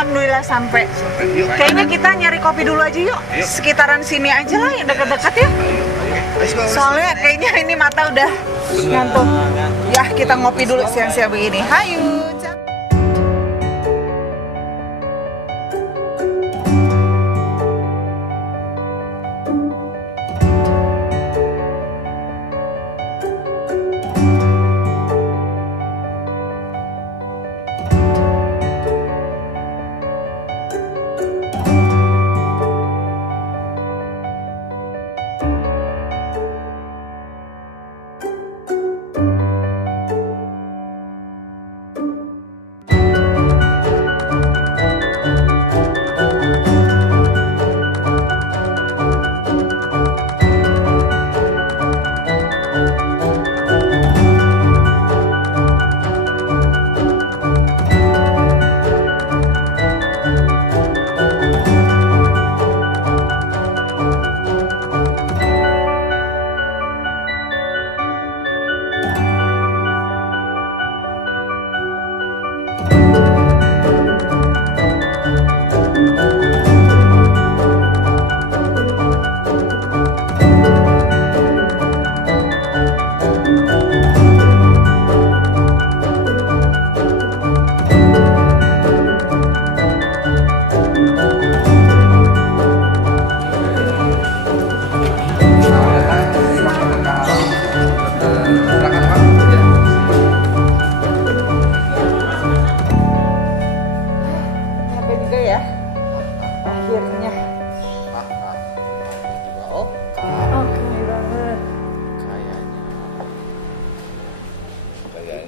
alhamdulillah sampai. Kayaknya kita nyari kopi dulu aja yuk. Sekitaran sini aja lah, yang dekat-dekat ya. Soalnya kayaknya ini mata udah ngantuk. Ya kita ngopi dulu siang-siang begini. Hayu.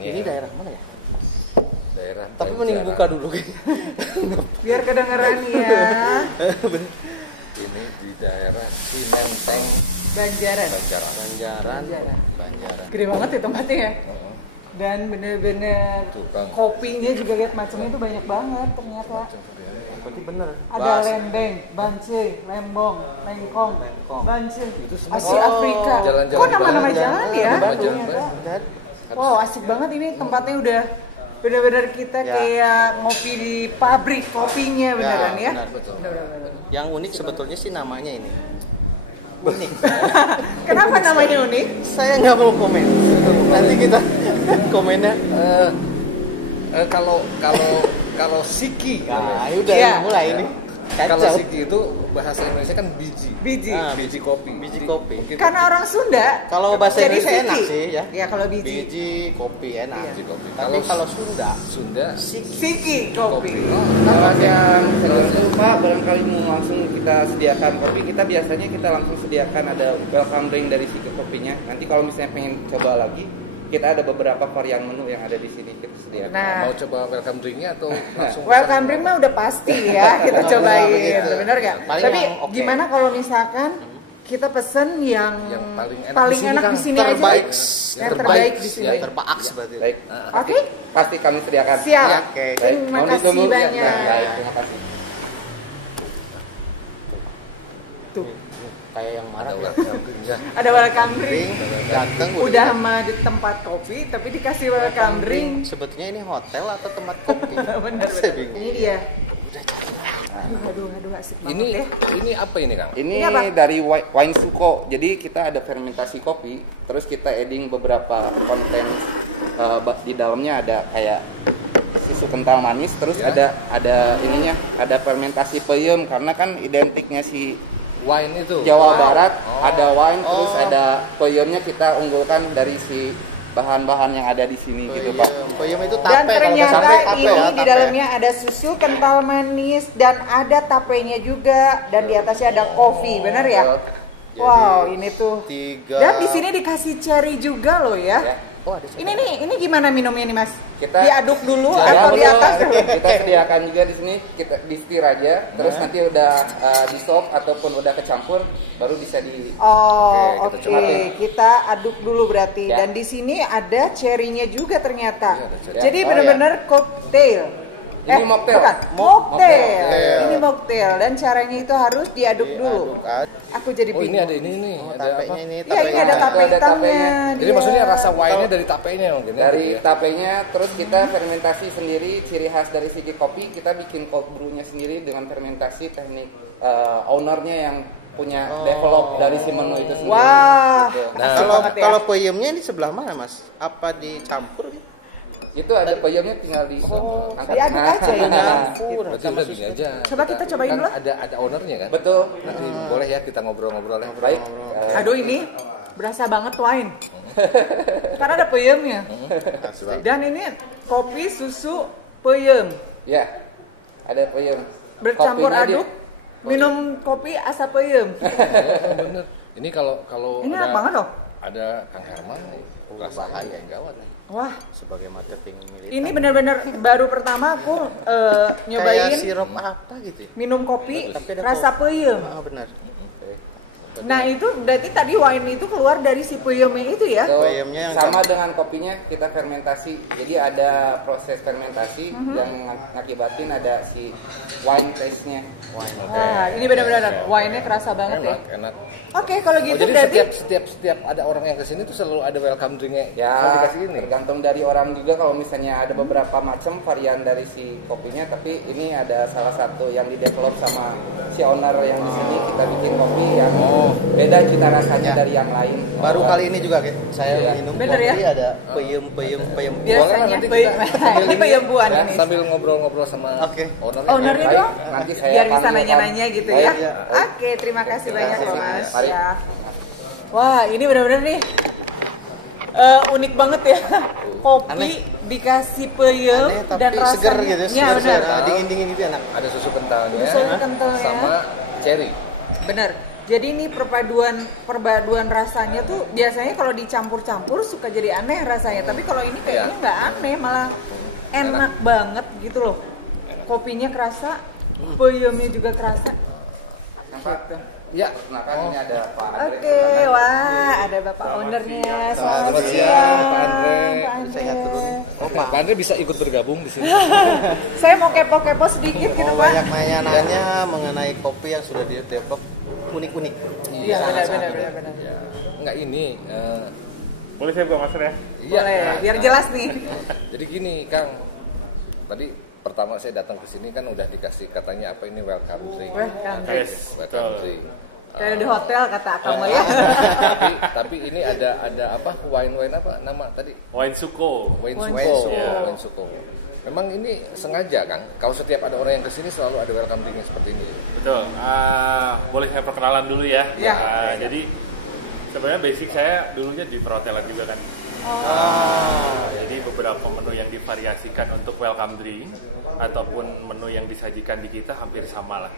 Ini daerah mana ya? Daerah. Tapi mending buka dulu biar kedengeran ya. Ini di daerah Cimenteng, Banjaran. Gede banget ya tempatnya ya. Dan bener-bener kopinya juga lihat macamnya itu banyak banget ternyata. Berarti bener. Ada lembeng, bance, lembong, lengkong, bance, Asia Afrika. Kok nama-nama jalan ya? Wow, asik banget ini tempatnya udah benar-benar kita kayak ngopi di pabrik kopinya beneran ya. Benar. Yang unik sebetulnya sih namanya ini. Unik. Kenapa namanya unik? Saya nggak mau komen. Nanti kita komennya. Kalau Siki, udah mulai ini. Kalau Siki itu bahasa Indonesia kan biji kopi. Karena orang Sunda. Kalau bahasa Indonesia enak sih ya. Ya kalau biji kopi enak. Tapi kalau Sunda Siki kopi. Kalau yang lupa barangkali mau langsung kita sediakan kopi, kita biasanya kita langsung sediakan ada welcome drink dari Siki kopinya. Nanti kalau misalnya pengen coba lagi, kita ada beberapa varian menu yang ada di sini kita sediakan. Nah, mau coba welcome drinknya atau langsung? Welcome drink mah udah pasti ya kita cobain, bener nggak? Tapi gimana kalau misalkan kita pesen yang paling enak di sini aja? Terbaik di sini. Terbaik berarti. Baik. Oke. Pasti kami sediakan. Siap. Baik. Terima kasih banyak. Baik, terima kasih. Tuh. Kayak yang marah Ada welcome drink. Datang udah mah di tempat kopi tapi dikasih welcome drink. Sebetulnya ini hotel atau tempat kopi? Bener. Ini dia. Udah cari. Aduh asik banget ya. Ini apa ini Kang? Ini dari wine suko. Jadi kita ada fermentasi kopi, terus kita adding beberapa konten di dalamnya ada kayak susu kental manis, terus ada ininya, ada fermentasi peyem karena kan identiknya si wine itu Jawa Barat, ada wine, terus ada peyemnya kita unggulkan dari si bahan-bahan yang ada di sini gitu Pak. Peyem itu tape. Dan ternyata tape, ini di dalamnya ada susu kental manis dan ada tapenya juga dan di atasnya ada kopi, benar ya? Wow, ini tuh. Dan di sini dikasih cherry juga loh ya. Oh, ada ini gimana minumnya nih Mas? Kita diaduk dulu atau di atas? Kita sediakan juga di sini, kita di setir aja, terus nanti udah di sop ataupun udah kecampur baru bisa di. Oh, oke. Kita aduk dulu berarti. Dan di sini ada cherry-nya juga ternyata. Jadi benar-benar cocktail. Ini mocktail. Bukan, mocktail. Ini mocktail dan caranya itu harus diaduk dulu. Aku jadi bingung. Ini ada ini nih. Ada apa? Iya, ini ada tape hitamnya. Jadi maksudnya rasa wine-nya dari tapenya mungkin. Dari tapenya, terus kita fermentasi sendiri. Ciri khas dari Siki Kopi, kita bikin cold brew-nya sendiri dengan fermentasi teknik ownernya yang punya develop dari si menu itu sendiri. Wah. Gitu. Nah, kalau peyemnya di sebelah mana, Mas? Apa dicampur gitu? Itu ada peyemnya tinggal di diaduk aja ya. Berarti udah gini aja. Coba kita cobain dulu. Ada ownernya kan? Betul. Nanti boleh ya kita ngobrol-ngobrol ya. Baik. Aduh, ini berasa banget wine. Karena ada peyemnya. Dan ini kopi, susu, peyem. Ya. Ada peyem. Bercampur Kopinya aduk. Minum kopi asap peyem. Bener. Ini kalau Ini ada, apa banget loh? ada Kang Herman, bahaya yang gawat. Wah, Sebagai marketing militer. ini benar-benar baru pertama aku nyobain Kayak sirup apa gitu ya? minum kopi Tapi ada rasa peyem. Benar. Nah itu berarti tadi wine itu keluar dari si peyemnya itu ya? So, Peyemnya yang sama dengan kopinya kita fermentasi. Jadi ada proses fermentasi yang ngakibatin ada si wine taste-nya. Wah, ini benar-benar wine-nya kerasa banget ya. Enak. Oke, kalau gitu Jadi berarti setiap ada orang yang kesini tuh selalu ada welcome drink-nya. Ya, dikasih ini. tergantung dari orang juga. Kalau misalnya ada beberapa macam varian dari si kopinya, tapi ini ada salah satu yang di develop sama si owner yang di sini. Kita bikin kopi yang beda cita rasanya dari yang lain. baru kali ini juga kayak saya minum Bener kopi ya? ada peyem. biasanya nanti peyem. kita Ini peyembuan Ya, ini. sambil ngobrol-ngobrol sama ownernya. Ownernya Baik, dong. nanti saya Biar bisa panggil, nanya-nanya Om. gitu Baik, ya. ya. Oke, terima kasih banyak kasih. Mas. Mari. Ya. Wah, ini benar-benar nih unik banget ya. Kopi Aneh. dikasih peyem Aneh, tapi dan rasanya. seger gitu. Ya, benar. Dingin-dingin gitu enak. Ada susu kentalnya, Susu kentalnya. sama cherry. Benar. Jadi ini perpaduan rasanya tuh biasanya kalau dicampur-campur suka jadi aneh rasanya. Tapi kalau ini kayaknya nggak aneh, malah enak banget gitu loh. Kopinya kerasa, peyemnya juga kerasa. Gitu. Ya, nah kan ini ada Pak Andre. Oke, wah ada Bapak ownernya. Selamat siang, Pak Andre. Pak Andre. Saya turun. Pak Andre bisa ikut bergabung di sini. Saya mau kepo-kepo sedikit gitu, Pak. Banyak nanya mengenai kopi yang sudah di-develop unik-unik. Iya, benar. Ya. Enggak ini. Boleh saya buka masker ya? Iya. Boleh, biar jelas nih. Jadi gini, Kang. Tadi pertama saya datang ke sini kan udah dikasih katanya apa ini welcome drink. Welcome drink. Yes, Welcome betul. drink. Kayak di hotel kata kamu ya. tapi ini ada apa wine apa nama tadi? Wine Suko. Wine Wine Suko. Suko. Ya, Wine Suko. Memang ini sengaja kan? Kalau setiap ada orang yang kesini selalu ada welcome drinknya seperti ini. Betul. Boleh saya perkenalan dulu ya? Iya. Jadi sebenarnya basic saya dulunya di perhotelan juga kan. Jadi beberapa menu yang divariasikan untuk welcome drink ataupun menu yang disajikan di kita hampir sama lah.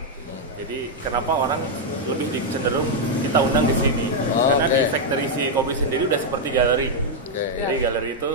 Jadi kenapa orang lebih cenderung kita undang di sini? Karena di factory si kopi sendiri udah seperti galeri. Jadi galeri itu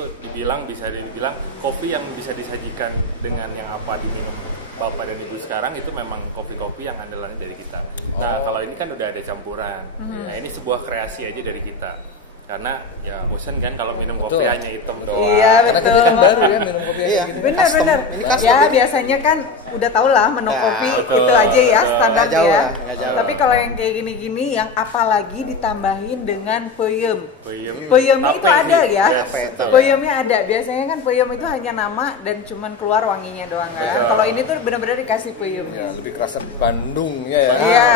bisa dibilang kopi yang bisa disajikan dengan yang apa diminum Bapak dan Ibu sekarang itu memang kopi-kopi yang andalannya dari kita. Nah kalau ini kan udah ada campuran. Nah ini sebuah kreasi aja dari kita. Karena ya bosan kan kalau minum kopi hanya hitam doang. Iya, Karena betul. kita kan baru ya minum kopi Iya. kayak gini. Benar. Ini custom Ya ini. biasanya kan udah tau lah menu kopi betul, itu aja ya betul. standar Nggak jauh ya. lah, nggak jauh. Tapi kalau yang kayak gini-gini yang apalagi ditambahin dengan peyem. Peyem. Peyemnya itu Tape ada sih. ya. Yes, betul. Peyemnya ada. Biasanya kan peyem itu hanya nama dan cuman keluar wanginya doang kan. Betul. Kalau ini tuh benar-benar dikasih Ya, peyemnya. lebih kerasa Bandungnya ya. Iya.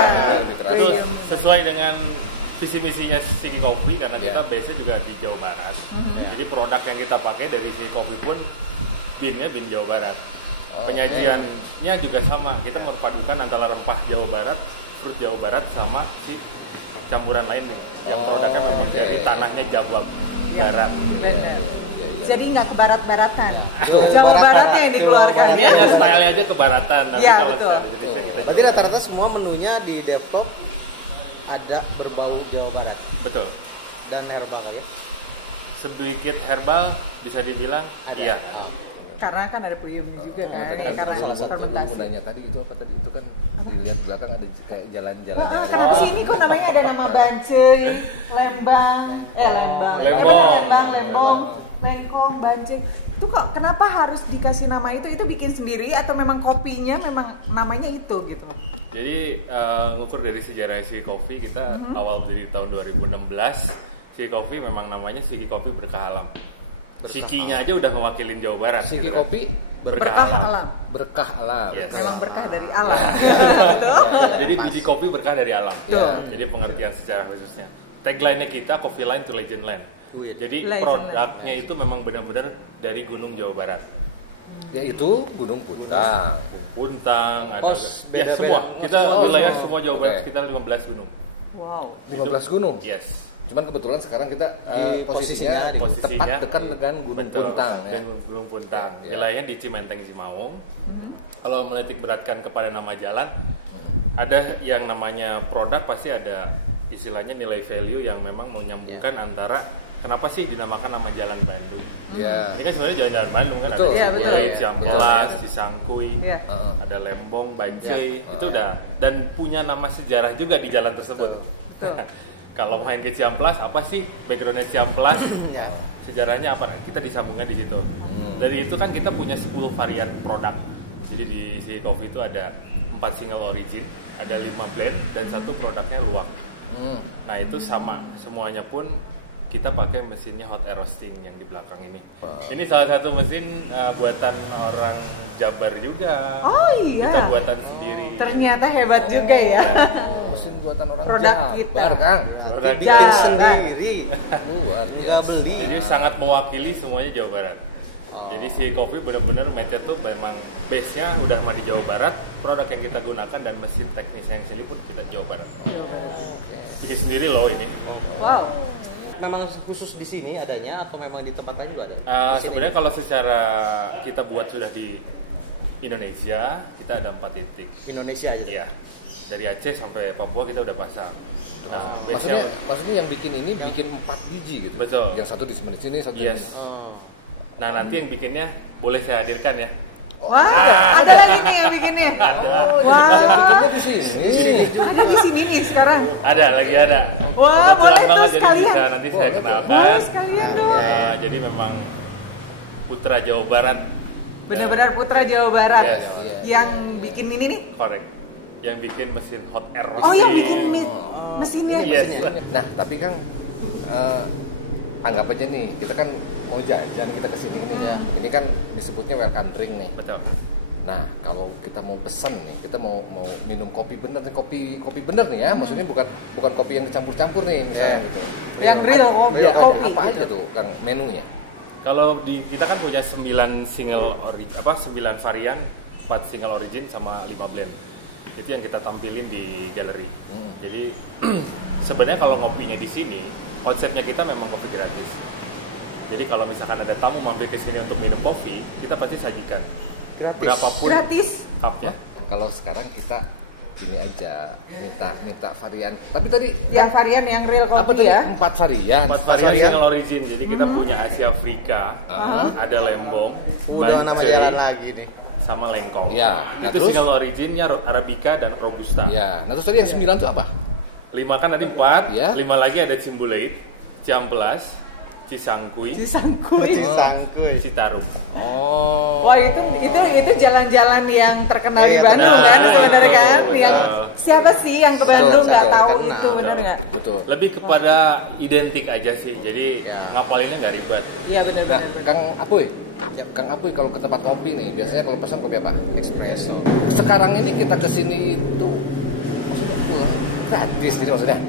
Lebih kerasa. Itu Peyem. sesuai dengan visi misinya Siki Kopi karena kita base-nya juga di Jawa Barat. Jadi produk yang kita pakai dari Siki Kopi pun binnya bin Jawa Barat. Penyajiannya juga sama. Kita memperpadukan antara rempah Jawa Barat, fruit Jawa Barat sama si campuran lain nih. Yang produknya memang dari tanahnya Jawa Ya, Barat. benar. Jadi nggak ke barat-baratan. Betul. Jawa Barat-barat. Baratnya yang dikeluarkan Ini ya. hanya style aja kebaratan. Tapi Iya, kalau betul. secara Indonesia kita Berarti rata-rata semua menunya di develop ada berbau Jawa Barat betul. dan herbal kali ya. Sedikit herbal bisa dibilang Ada. iya. Karena kan ada peyemnya juga kan. Tadi Ya, kan karena salah satu fermentasi. gunanya tadi itu apa tadi itu kan dilihat belakang ada kayak jalan-jalan. Kenapa sih ini kok namanya ada nama Banceng, Lembang, Lembong. Lembang, Lembong. lengkong, bancing. Itu kok kenapa harus dikasih nama itu? Itu bikin sendiri atau memang kopinya memang namanya itu gitu? Jadi ngukur dari sejarah Siki Coffee kita awal dari tahun 2016, Siki Coffee memang namanya Siki Coffee Berkah Alam. Sikinya aja udah mewakilin Jawa Barat. Siki gitu Kopi Berkah alam. berkah alam. Yes. Memang berkah dari alam. Jadi biji kopi berkah dari alam. Betul. Jadi pengertian secara khususnya. Tagline-nya kita Coffee Line to Legend Land. Jadi Legend produknya itu memang benar-benar dari Gunung Jawa Barat. Yaitu Gunung Puntang. Puntang, ada beda-beda. semua. Kita wilayah semua. semua Jawa Barat Oke. sekitar 15 gunung. Wow. 15 gunung. Yes. Cuman kebetulan sekarang kita Di posisinya tepat dekat dengan Gunung Puntang ya. Dan Gunung Puntang. Ya. Wilayahnya di Cimenteng Cimaung. Kalau menitik beratkan kepada nama jalan, ada yang namanya produk pasti ada istilahnya nilai value yang memang menyambungkan antara kenapa sih dinamakan nama Jalan Bandung. Ya. Ini kan sebenarnya jalan-jalan Bandung kan Betul. ada Iya, betul. Cibulet, Iya, Ciamplas, iya. Cisangkui, Iya. ada Lembong, Bancai, itu udah dan punya nama sejarah juga di jalan tersebut. Betul. Kalau main ke Ciamplas, apa sih backgroundnya Ciamplas? Ya. Sejarahnya apa? Kita disambungkan di situ. Dari itu kan kita punya 10 varian produk. Jadi di Siki Coffee itu ada 4 single origin, ada 5 blend dan 1 produknya luwak. Nah itu sama, semuanya pun kita pakai mesinnya hot air roasting yang di belakang ini. Ini salah satu mesin buatan orang Jabar juga. Oh iya. Kita buatan sendiri. Ternyata hebat juga ya. Mesin buatan orang Produk Jabar, kita. Kang. Produk Bikin Jalan. sendiri, Luar nggak beli. Jadi sangat mewakili semuanya Jawa Barat. Jadi si Coffee benar-benar method tuh memang base-nya udah mah di Jawa Barat. Produk yang kita gunakan dan mesin teknisnya yang sendiri pun kita Jawa Barat. Bikin sendiri loh ini. Wow. Memang khusus di sini adanya atau memang di tempat lain juga ada? Di sini? Sebenarnya kalau secara kita buat sudah di Indonesia, kita ada 4 titik. Indonesia aja. Iya. Dari Aceh sampai Papua kita udah pasang. Nah, maksudnya yang bikin ini bikin 4 biji gitu. Betul. Yang satu di sini, satu di Yes. sini. Oh. Nah, nanti yang bikinnya boleh saya hadirkan ya. Wah, ada lagi nih yang bikinnya. Wah, Bikinnya di sini. ada di sini nih sekarang. Ada, lagi ada. Wah, Kebetulan boleh tuh banget, jadi sekalian. bisa nanti saya kenalkan. Boleh sekalian dong. Jadi memang putra Jawa Barat. Benar-benar putra Jawa Barat. Yes. Yang bikin ini nih. Correct. Yang bikin mesin hot air roasting. Oh, yang bikin mesinnya. Yes. Nah, tapi Kang anggap aja nih, kita kan mau jajan kita kesini nih ya. Ini kan disebutnya welcome drink nih. Betul. Nah, kalau kita mau pesan nih, kita mau minum kopi bener nih, kopi bener nih ya. Maksudnya bukan kopi yang dicampur-campur nih misalnya gitu. Yang real kopi. Apa aja tuh Kang menunya? Kalau kita kan punya 9 varian, 4 single origin sama 5 blend. Itu yang kita tampilin di galeri. Jadi sebenarnya kalau ngopinya di sini, konsepnya kita memang kopi gratis. Jadi kalau misalkan ada tamu mampir ke sini untuk minum kopi, kita pasti sajikan Gratis. berapapun Gratis. cupnya. Kalau sekarang kita ini aja minta varian. Tapi tadi Yang varian yang real apa kopi tadi? ya. 4 varian. 4 varian single origin. Jadi kita punya Asia Afrika, ada Lembong, Udah nama Bancai, jalan lagi nih. sama Lengkong. Ya, nah itu terus? single originnya Arabica dan Robusta. Ya, nah terus tadi yang 9 itu apa? 5 kan tadi 4, Ya. 5 lagi ada Cimbuleit, Ciamplas, Cisangkui, Cisangkui. Cisangkui. Citarum. Oh. Wah, itu jalan-jalan yang terkenal di Iya, Bandung benar. kan sebenarnya kan. Betul. Yang siapa sih yang ke Bandung nggak betul. tahu Kenal. itu benar nggak? Betul. Lebih kepada identik aja sih. Jadi Ya. ngapalinnya nggak ribet. Iya Nah, benar-benar. Kang Apuy. Kang Apuy kalau ke tempat kopi nih, biasanya kalau pesan kopi apa? Espresso. Sekarang ini kita kesini itu maksudnya gratis gitu maksudnya.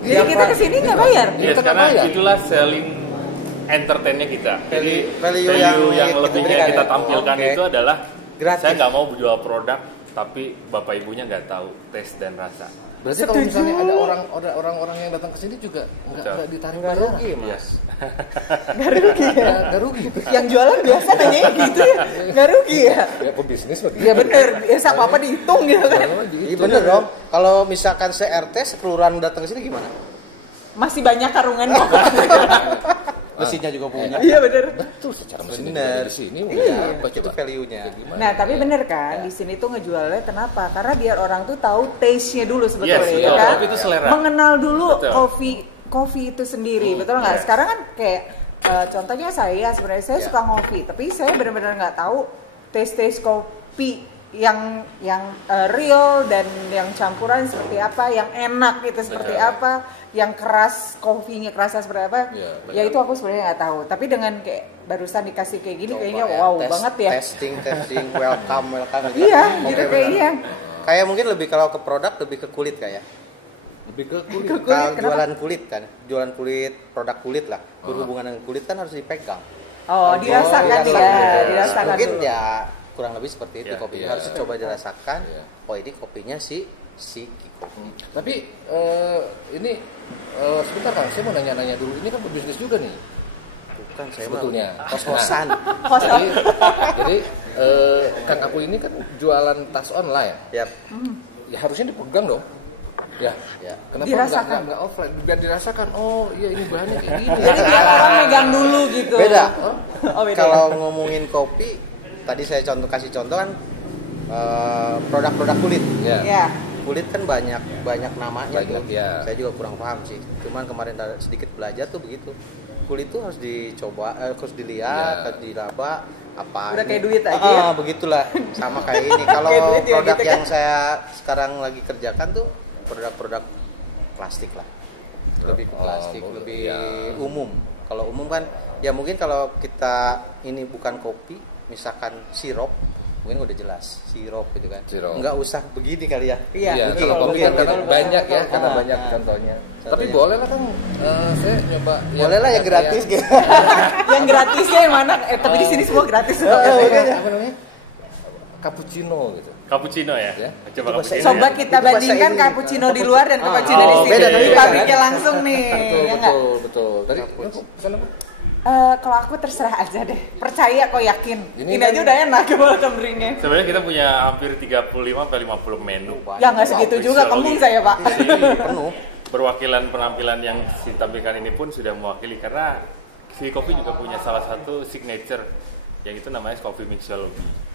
Jadi kita kesini nggak bayar. Iya, Yes, kita karena bayar. itulah selling entertainnya kita. Jadi Value value yang yang kita lebihnya berikan kita ya. tampilkan Oke. itu adalah Gratis. saya nggak mau jual produk tapi bapak ibunya nggak tahu tes dan rasa. Berarti kalau misalnya ada orang-orang yang datang ke sini juga Betul. nggak ditarik Nggak bayaran. rugi, Mas. Nggak rugi ya. Nggak rugi. Yang jualan biasa nanya gitu ya. Nggak rugi ya. Ya pebisnis mah Iya bener. Biasa apa-apa dihitung gitu kan. Iya bener dong. Kalau misalkan se-RT sekelurahan datang ke sini gimana? Masih banyak karungan. Mesinnya juga punya. Iya bener. Betul, secara mesin Bener. di sini Iya, apa itu coba? value-nya. Nah tapi bener kan di sini tuh ngejualnya kenapa? Karena biar orang tuh tahu taste-nya dulu sebetulnya Yes, ya betul. kan. Kopi itu selera. Mengenal dulu Betul. kopi itu sendiri, betul nggak? yes. Sekarang kan kayak contohnya saya sebenarnya suka ngopi, tapi saya benar-benar nggak tahu taste kopi yang real dan yang campuran seperti apa, yang enak itu seperti apa, yang keras kopinya kerasa seperti apa. Ya itu aku sebenarnya nggak tahu. Tapi dengan kayak barusan dikasih kayak gini, kayaknya wow banget ya. Testing, welcome. Iya, gitu kayaknya. Kayak mungkin lebih kalau ke produk lebih ke kulit kayak. Lebih ke kulit. Kalau jualan kulit kan, jualan kulit, produk kulit lah. Berhubungan dengan kulit kan harus dipegang. Oh, dirasakan ya, dirasakan. Mungkin dulu. ya kurang lebih seperti itu kopinya. Harus coba dirasakan. Oh, ini kopinya si Kikopi. Tapi ini sebentar Kang, saya mau nanya-nanya dulu. Ini kan berbisnis juga nih. Bukan, saya sebetulnya kos-kosan. Jadi Kang Apu ini kan jualan tas online. Yap. Ya harusnya dipegang dong. Ya. Kenapa nggak offline? Biar dirasakan. Oh iya, ini bahannya kayak gini. Jadi biar orang megang dulu gitu. Beda. Oh, beda. Kalau ngomongin kopi, tadi saya kasih contoh kan produk-produk kulit. Ya. Kulit kan banyak namanya tuh. Ya. Saya juga kurang paham sih. Cuman kemarin sedikit belajar tuh begitu. Kulit tuh harus dicoba, harus dilihat, harus diraba apa. Udah kayak duit aja ya. Begitulah. Sama kayak ini. Kalau produk gitu yang saya sekarang lagi kerjakan tuh produk-produk plastik lah. Lebih ke plastik, lebih umum. Kalau umum kan ya mungkin kalau kita ini bukan kopi, misalkan sirup, mungkin udah jelas sirup gitu kan. Enggak usah begini kali ya. Iya. Kalau kopi kan karena banyak ya, karena banyak contohnya. Tapi boleh lah kan, saya nyoba. Boleh lah yang gratis gitu. Yang gratisnya yang mana? Tapi di sini semua gratis. Apa namanya? Cappuccino gitu. Cappuccino ya? Coba cappuccino. Coba kita bandingkan cappuccino di luar dan cappuccino di sini. Di pabriknya langsung nih. Betul. Tadi pesan apa? Kalau aku terserah aja deh. Percaya kok, yakin. Ini aja udah enak welcome drinknya. Sebenarnya kita punya hampir 35-50 menu. Ya nggak segitu juga, kembung saya Pak. Penuh. Perwakilan penampilan yang ditampilkan ini pun sudah mewakili, karena si kopi juga punya salah satu signature yang itu namanya coffee mixology.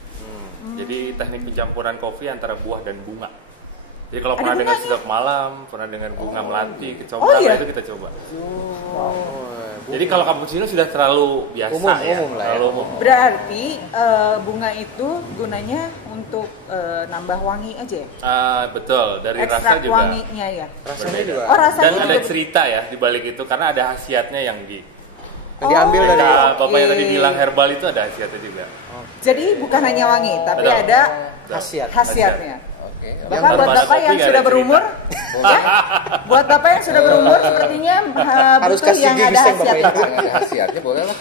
Jadi teknik pencampuran kopi antara buah dan bunga. Jadi kalau pernah dengar sedap malam, pernah dengar bunga melati, kecombrang, itu kita coba. Jadi kalau cappuccino sudah terlalu biasa umum lah ya. Terlalu umum. Berarti bunga itu gunanya untuk nambah wangi aja ya? Betul, dari ekstrak rasa juga. Wanginya ya. Rasanya juga. Oh, rasanya dan ada juga. cerita ya di balik itu, karena ada khasiatnya yang diambil dari Bapak yang tadi bilang herbal itu ada khasiatnya juga. Jadi bukan hanya wangi, tapi ada khasiatnya. Bapak, buat Bapak yang sudah berumur, ya? Buat Bapak yang sudah berumur sepertinya butuh yang ada khasiatnya. Khasiatnya boleh lah.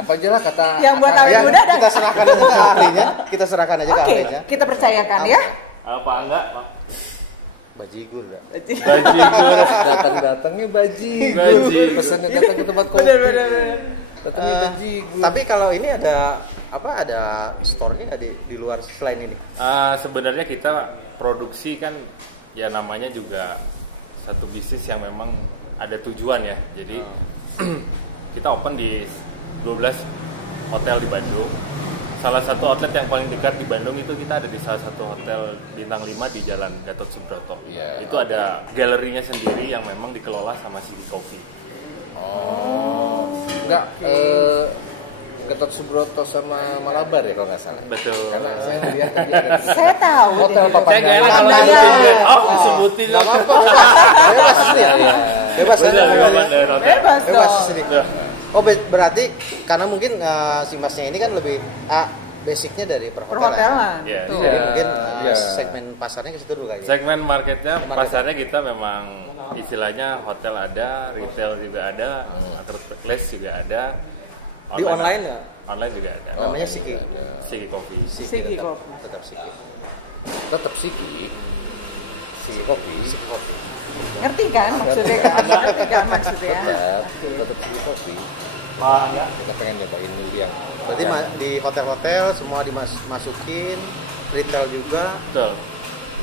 Apa aja lah kata. Yang buat awet muda ada. Kita serahkan aja ke ahlinya. Kita serahkan aja ke ahlinya. Kita percayakan ya. Apa enggak? Bajigur dah. Bajigur. Datang-datangnya bajigur. Pesannya datang ke tempat kopi. Benar. Datangnya bajigur. Tapi kalau ini ada store-nya di luar selain ini? Sebenarnya kita produksi kan ya namanya juga satu bisnis yang memang ada tujuan ya. Jadi kita open di 12 hotel di Bandung. Salah satu outlet yang paling dekat di Bandung itu kita ada di salah satu hotel bintang 5 di Jalan Gatot Subroto. Itu ada galerinya sendiri yang memang dikelola sama City Coffee. Enggak, Gatot Subroto sama Malabar ya kalau nggak salah. Betul. Karena saya lihat tadi ada Saya tahu. hotel deh. Papan Saya nggak enak Dalam. kalau sebutin. Sebutin. Nggak apa-apa. Bebas sih ya. Bebas aja. Bebas dong. Sendiri. Oh, berarti karena mungkin si masnya ini kan lebih basicnya dari perhotelan. Iya. Jadi mungkin segmen pasarnya ke situ dulu kayaknya. Segmen marketnya, pasarnya kita memang istilahnya hotel ada, retail juga ada, marketplace juga ada. Di online ya? Online juga ada. Namanya Siki. Siki Coffee. Siki Coffee. Tetap Siki. Tetap Siki. Siki Kopi. Siki Kopi. Ngerti kan maksudnya kan? Ngerti kan maksudnya? Tetap Siki Kopi. Enggak. Kita pengen nyobain dulu yang. Berarti di hotel-hotel semua dimasukin, retail juga, Betul.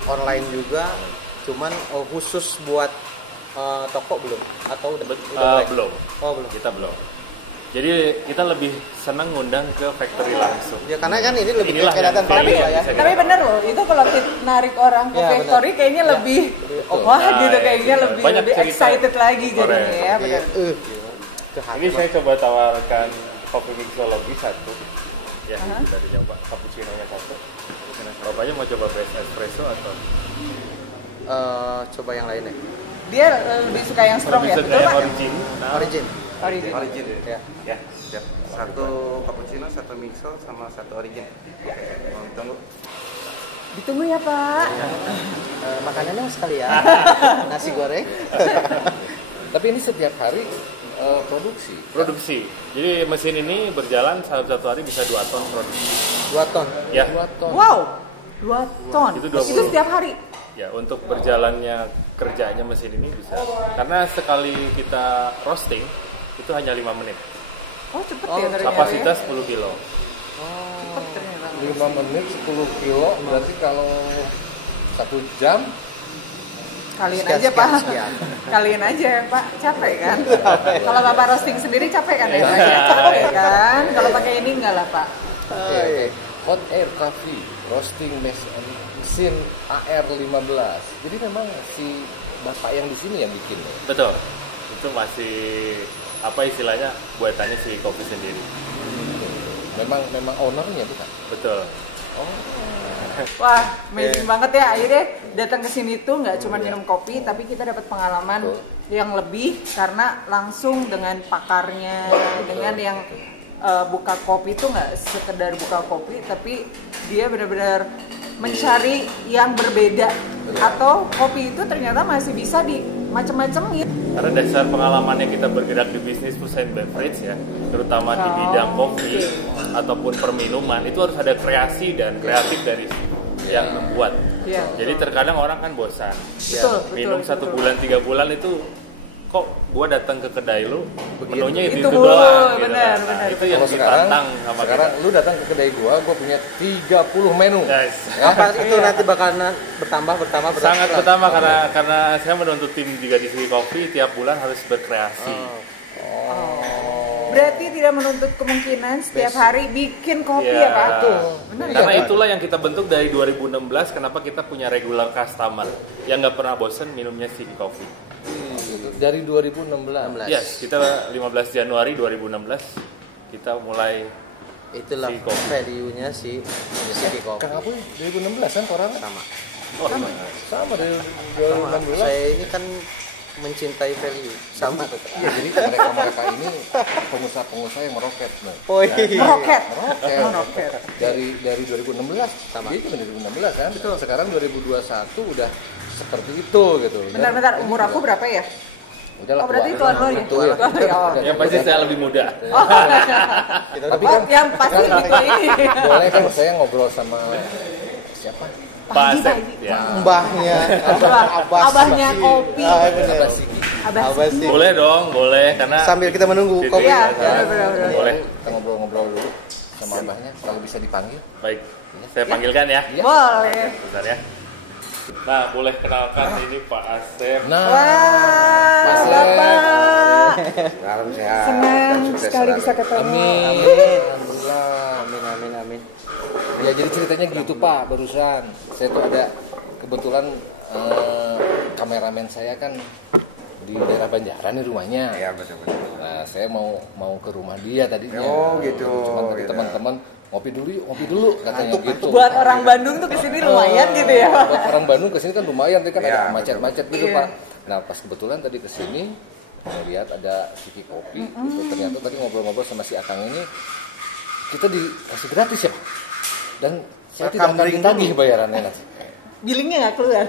online juga. Cuman khusus buat toko belum? Atau udah Belum. Oh, belum. Kita belum. Jadi kita lebih senang ngundang ke factory langsung. Ya karena kan ini lebih Inilah kelihatan yang value yang ya. bisa Tapi bener loh, itu kalau kita narik orang ke Ya, factory kayaknya lebih wah gitu, kayaknya Banyak lebih cerita. excited lagi Correct. jadinya ya benar. Ini saya coba tawarkan kopi mixologi satu. Ya, tadi nyoba cappuccino-nya satu. Bapaknya mau coba best espresso atau? Coba yang lainnya. Dia lebih suka yang strong ya? Betul Pak? Origin. Origin. Ya, siap. Satu cappuccino, satu mixo, sama satu origin. Ya, tunggu. Ditunggu ya Pak. Makanannya sekali ya. Nasi goreng. Tapi ini setiap hari produksi. Jadi mesin ini berjalan satu hari bisa 2 ton produksi. 2 ton. Ya. 2 ton. Wow, 2 ton. Itu setiap hari. Ya, untuk berjalannya kerjanya mesin ini bisa. Karena sekali kita roasting itu hanya 5 menit. Oh, cepet ya ternyata. Kapasitas 10 kilo. Cepet ternyata. 5 menit 10 kilo berarti kalau 1 jam Kalian aja Pak. Kalian aja Pak, capek kan? Kalau Bapak roasting sendiri capek kan ya Pak? Ya, capek kan? Kalau pakai ini enggak lah Pak. Hot air coffee roasting mesin AR15. Jadi memang si bapak yang di sini yang bikin. Betul. Itu masih apa istilahnya buatannya si kopi sendiri. Memang ownernya bukan? Betul. Wah, amazing banget ya. Akhirnya datang ke sini tuh nggak cuma minum kopi, tapi kita dapat pengalaman yang lebih karena langsung dengan pakarnya, dengan yang buka kopi itu nggak sekedar buka kopi, tapi dia benar-benar mencari yang berbeda. Atau kopi itu ternyata masih bisa di macam-macamnya. Karena dasar pengalamannya kita bergerak di bisnis food and beverage ya, terutama di bidang kopi ataupun perminuman, itu harus ada kreasi dan kreatif dari yang membuat. Jadi terkadang orang kan bosan. Minum 1 bulan 3 bulan itu kok gua datang ke kedai lu menunya itu doang gitu. Benar. Itu yang ditantang sama sekarang lu datang ke kedai gua punya 30 menu. Apa itu nanti bakalan bertambah sangat bertambah karena saya menuntut tim juga di sini kopi tiap bulan harus berkreasi. Berarti tidak menuntut kemungkinan setiap hari bikin kopi ya Pak? Benar. Karena itulah yang kita bentuk dari 2016. Kenapa kita punya regular customer yang nggak pernah bosen minumnya Siki Coffee. Dari 2016. Yes, kita 15 Januari 2016 kita mulai itulah value-nya si Siki Coffee. Kang Apuy 2016 kan orang sama. Sama dari 2016. Saya ini kan mencintai value sama. Ya, jadi mereka ini pengusaha yang meroket. Meroket. Dari 2016 sama. Dia juga 2016 kan. Betul. Sekarang 2021 udah seperti itu gitu. Bentar, umur aku berapa ya? Udahlah, berarti tuan lo ya? Yang pasti saya lebih muda. Tapi kan yang pasti gitu ini. Boleh kan saya ngobrol sama siapa? Pak Asep, Mbahnya, abahnya kopi. Abah Siki. Boleh dong, boleh karena sambil kita menunggu kopi. Iya, boleh. Kita ngobrol dulu sama abahnya kalau bisa dipanggil. Baik, saya panggilkan ya. Boleh. Bentar ya. Nah, boleh kenalkan ini Pak Asep. Wah, Bapak. Salam sehat. Senang sekali bisa ketemu. Amin. Alhamdulillah. Amin. Ya jadi ceritanya gitu Pak, barusan saya tuh ada kebetulan kameramen saya kan di daerah Banjaran nih rumahnya. Iya betul. Nah saya mau ke rumah dia tadinya. Oh gitu. Cuman gitu. teman-teman ngopi dulu katanya gitu. Buat orang Bandung tuh kesini lumayan gitu ya. Buat orang Bandung kesini kan lumayan, tapi kan ada macet-macet gitu Pak. Nah pas kebetulan tadi kesini melihat ada Siki Kopi, gitu. Ternyata tadi ngobrol-ngobrol sama si Akang ini kita dikasih gratis ya Pak. Dan saya tidak akan ditagih bayarannya nanti. Billingnya nggak keluar.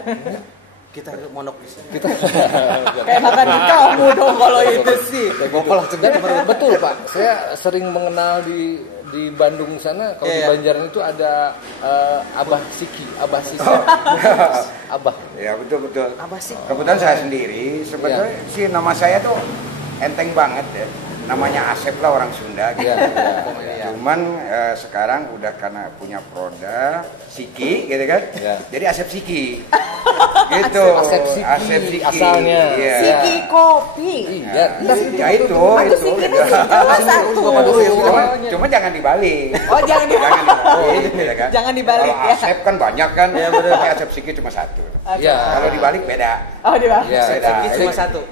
Kita monok di sini. Kayak makan di kamu dong kalau itu sih. Betul Pak. Saya sering mengenal di Bandung sana. Kalau di Banjaran itu ada Abah Siki. Abah. Ya betul. Abah Siki. Kebetulan saya sendiri. Sebetulnya sih nama saya tuh enteng banget ya. Namanya Asep lah orang Sunda gitu. Cuman sekarang udah karena punya produk Siki gitu kan. Jadi Asep Siki. Gitu. Asep Siki asalnya. Siki Kopi. Iya. Ya itu. Siki ini satu. Cuma jangan dibalik. Oh jangan dibalik. Jangan dibalik Kalau ya. Asep kan banyak kan. Ya benar. Asep Siki cuma satu. Iya. Kalau dibalik beda. Oh dibalik. Iya. Siki cuma satu.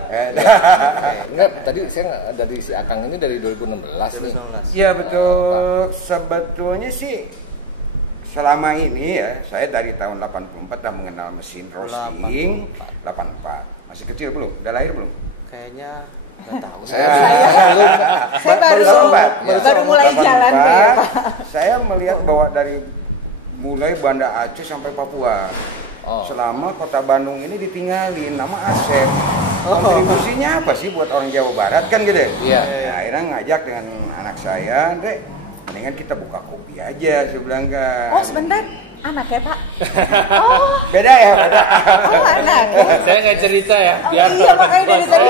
Enggak, tadi saya dari si Akang ini dari 2016 nih. Iya betul. Sebetulnya sih selama ini ya, saya dari tahun 84 dah mengenal mesin roasting. 84. Masih kecil belum? Udah lahir belum? Kayaknya nggak tahu. Saya baru mulai jalan ya, Pak. Saya melihat bahwa dari mulai Banda Aceh sampai Papua. Selama kota Bandung ini ditinggalin nama Asep. Kontribusinya apa sih buat orang Jawa Barat kan gitu? Iya. Nah, akhirnya ngajak dengan anak saya, Dek, mendingan kita buka kopi aja, saya bilang kan. Oh sebentar, anak ya Pak? Beda ya, beda. Oh anak. Saya nggak cerita ya. Biar Iya makanya dari tadi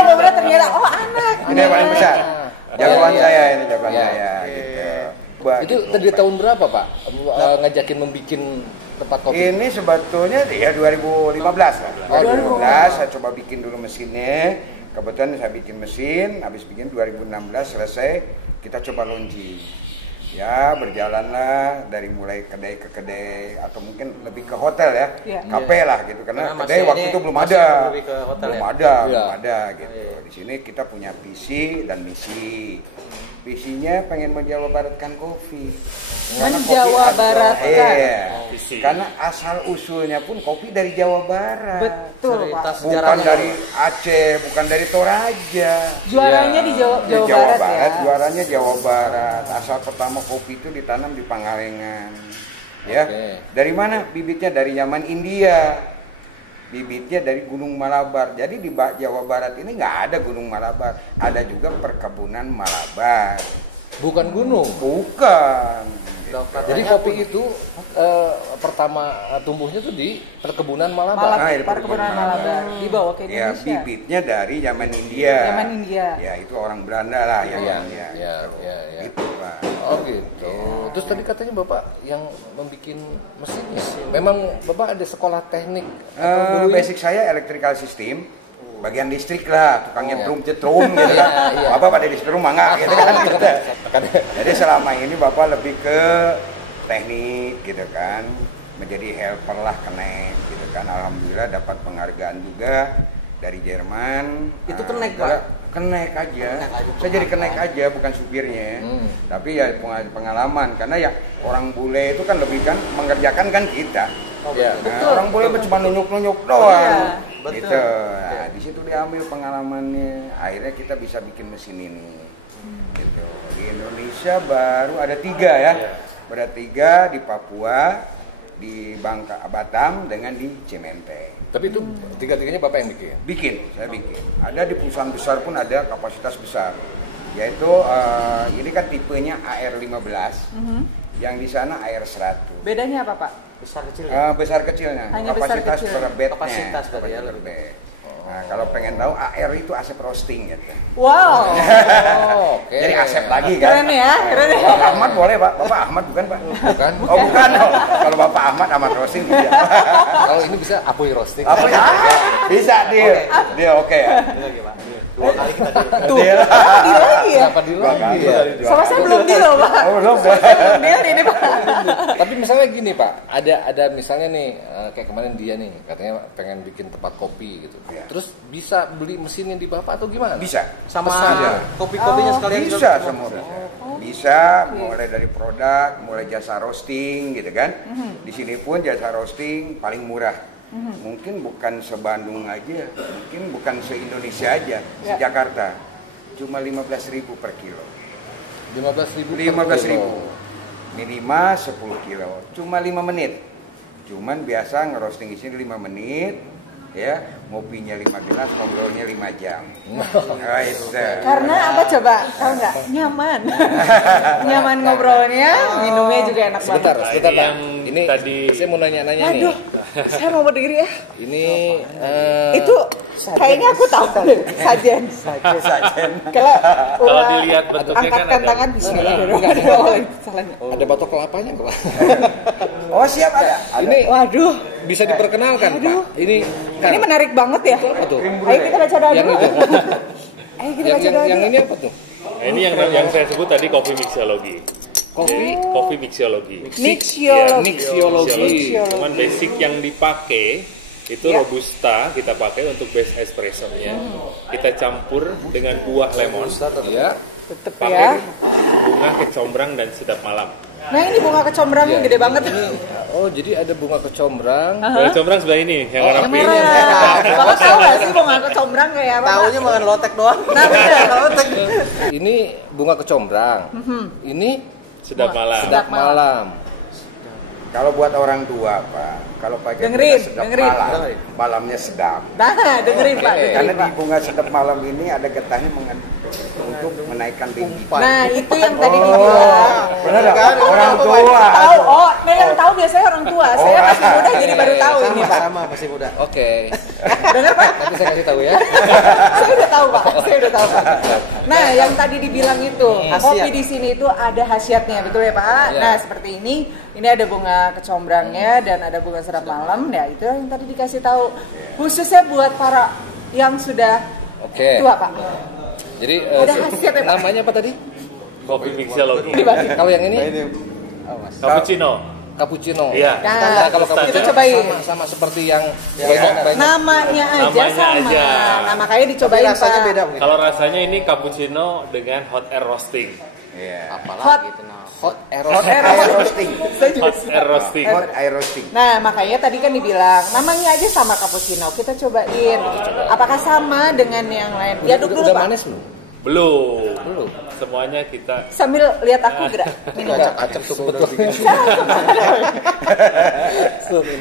ngobrol ternyata anak. Ini yang paling besar. Jagoan saya ini, jagoan saya. Gitu. Itu dari tahun berapa Pak? Ngajakin membikin tempat kopi? Ini sebetulnya ya 2015 lah. 2015 saya coba bikin dulu mesinnya. Kebetulan saya bikin mesin, habis bikin 2016 selesai, kita coba launching. Ya berjalanlah dari mulai kedai ke kedai atau mungkin lebih ke hotel ya, kafe lah gitu karena kedai waktu itu belum ada, belum ada gitu. Di sini kita punya visi dan misi. Visinya pengen menjawabaratkan kopi. Menjawabaratkan. Karena asal usulnya pun kopi dari Jawa Barat. Betul Pak. Bukan dari Aceh, bukan dari Toraja. Juaranya di Jawa Barat ya. Juaranya Jawa Barat. Asal pertama kopi itu ditanam di Pangalengan. Ya. Dari mana? Bibitnya dari zaman India. Bibitnya dari Gunung Malabar. Jadi di Jawa Barat ini nggak ada Gunung Malabar, ada juga perkebunan Malabar. Bukan gunung. Bukan. Jadi kopi itu pertama tumbuhnya tuh di perkebunan Malabar. Perkebunan Malabar dibawa ke Indonesia. Ya bibitnya dari zaman India. Ya itu orang Belanda lah yang ya. Itu Pak. Oh gitu. Terus tadi katanya Bapak yang membuat mesinnya. Memang Bapak ada sekolah teknik? Basic saya electrical system. Bagian listrik lah, tukangnya jetrum gitu kan. Bapak pada listrik rumah enggak gitu kan. Jadi selama ini Bapak lebih ke teknik gitu kan. Menjadi helper lah kenek gitu kan. Alhamdulillah dapat penghargaan juga dari Jerman. Itu kenek Pak? Kenek aja. Saya jadi kenek aja bukan supirnya. Tapi ya pengalaman karena ya orang bule itu kan lebih kan mengerjakan kan kita. Orang bule cuma nunjuk-nunjuk doang. Gitu. Nah, di situ diambil pengalamannya. Akhirnya kita bisa bikin mesin ini. Gitu. Di Indonesia baru ada 3 ya. Ada 3 di Papua, di Bangka Batam dengan di Cimente. Tapi itu 3-tiganya Bapak yang bikin? Bikin, saya bikin. Ada di perusahaan besar pun ada kapasitas besar. Yaitu ini kan tipenya AR15. Yang di sana AR100. Bedanya apa Pak? Besar kecilnya? Besar kecilnya. Hanya kapasitas besar kecil. per bednya. Kapasitas berarti ya. Nah, kalau pengen tahu AR itu asep roasting gitu. Wow. Oke. Jadi asep lagi kan. Keren ya. Bapak Ahmad boleh Pak. Bapak Ahmad bukan Pak? Bukan. Oh bukan. Kalau Bapak Ahmad roasting bisa. Kalau ini bisa apoy roasting. Apa ya? Bisa dia oke ya. Lagi Pak. 2 kali kita Tuh. Deal lagi ya. Kenapa deal lagi? Sama saya belum deal loh Pak. Belum. Belum deal ini Pak. Tapi misalnya gini Pak, ada misalnya nih kayak kemarin dia nih katanya pengen bikin tempat kopi gitu. Terus bisa beli mesinnya di Bapak atau gimana? Bisa. sama kopi-kopinya sekalian Bisa juga. semua bisa. Bisa mulai dari produk, mulai jasa roasting gitu kan. Di sini pun jasa roasting paling murah. Mungkin bukan se-Bandung aja, mungkin bukan se-Indonesia aja, se-Jakarta. Cuma 15.000 per kilo. 15.000. Minimal 10 kilo. Cuma 5 menit. Cuman biasa ngerosting di sini 5 menit. Ya, ngopinya 5 gelas, ngobrolnya 5 jam. Karena apa coba? Tahu nggak? Nyaman. Nyaman ngobrolnya, minumnya juga enak Sebentar banget. Pak. Ini tadi saya mau nanya-nanya nih. Aduh, saya mau berdiri ya. Ini Itu kayaknya aku tahu deh. Sajen. Kalau dilihat bentuknya kan angkatkan ada. tangan bismillah. ada batok kelapanya Pak. Oh siap ada. Ini Waduh, bisa diperkenalkan Pak. Ini menarik banget ya. apa tuh? Ayo kita baca doa Yang dulu. itu. Ayo kita baca doa Yang dulu. ini apa tuh? Ini yang saya sebut tadi kopi mixology. Kopi Mixology. Mixiology. Mixiology. Cuman basic yang dipakai Itu robusta kita pakai untuk base espressonya. Kita campur dengan buah lemon. Ya. Tetep pakai ya. bunga kecombrang dan sedap malam. Nah ini bunga kecombrangnya gede banget ini. Oh jadi ada bunga kecombrang. Bunga kecombrang sebelah ini yang warna pink. Bapak tahu nggak sih bunga kecombrang kayak apa? Taunya makan lotek doang. Nah bener lotek. Ini bunga kecombrang. Ini sedap malam. Sedap malam. Kalau buat orang tua, Pak, kalau pakai dengerin, sedap dengerin. malamnya sedap. Nah, dengerin Pak. Karena di bunga sedap malam ini ada getahnya untuk menaikkan tinggi. Nah, itu yang tadi dibilang. Benar kan? Orang tua. Tahu, nah yang tahu biasanya orang tua. Saya masih muda jadi baru tahu ini, Pak. Sama masih muda. Oke. Dengar, Pak? Nanti saya kasih tahu ya. Saya udah tahu, Pak. Saya udah tahu, Pak. Nah, yang tadi dibilang itu, kopi di sini itu ada khasiatnya, betul ya, Pak? Ya. Nah, seperti ini. Ini ada bunga kecombrangnya dan ada bunga sedap malam. Ya, itu yang tadi dikasih tahu. Khususnya buat para yang sudah tua, Pak. Jadi ada khasiat ya, Pak? namanya apa tadi? Kopi mixology. Kalau yang ini Cappuccino. Iya. Nah, kalau kita cappuccino cobain. sama seperti yang banyak. Namanya sama. Nah, makanya dicobain, rasanya Pak. beda mungkin. Kalau rasanya ini cappuccino dengan hot air roasting. Apalagi itu Hot air roasting. Hot air roasting. Hot air roasting. Nah, makanya tadi kan dibilang namanya aja sama cappuccino. Kita cobain. Apakah sama dengan yang lain? Ya, duduk dulu, Udah Pak. manis belum? Belum. Semuanya kita Sambil lihat aku gerak. Minum. acak tuh udah bikin.